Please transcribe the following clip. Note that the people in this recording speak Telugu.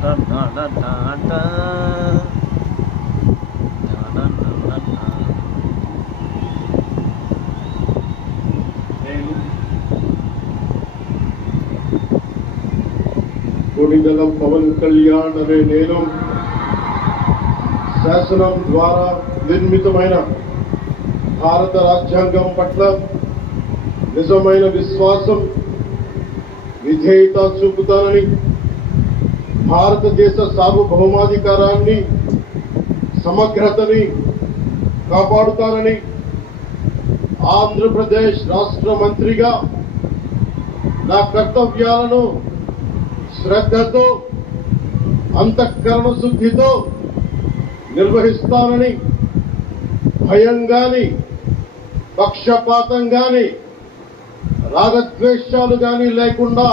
కొణిదెల పవన్ కళ్యాణ్ అనే నేను శాసనం ద్వారా నిర్మితమైన భారత రాజ్యాంగం పట్ల నిజమైన విశ్వాసం, విధేయత చూపుతానని, భారతదేశ సార్వభౌమాధికారాన్ని, సమగ్రతని కాపాడుతానని, ఆంధ్రప్రదేశ్ రాష్ట్ర మంత్రిగా నా కర్తవ్యాలను శ్రద్ధతో, అంతఃకరణ శుద్ధితో నిర్వహిస్తానని, భయం గాని, పక్షపాతం గాని, రాగద్వేషాలు గాని లేకుండా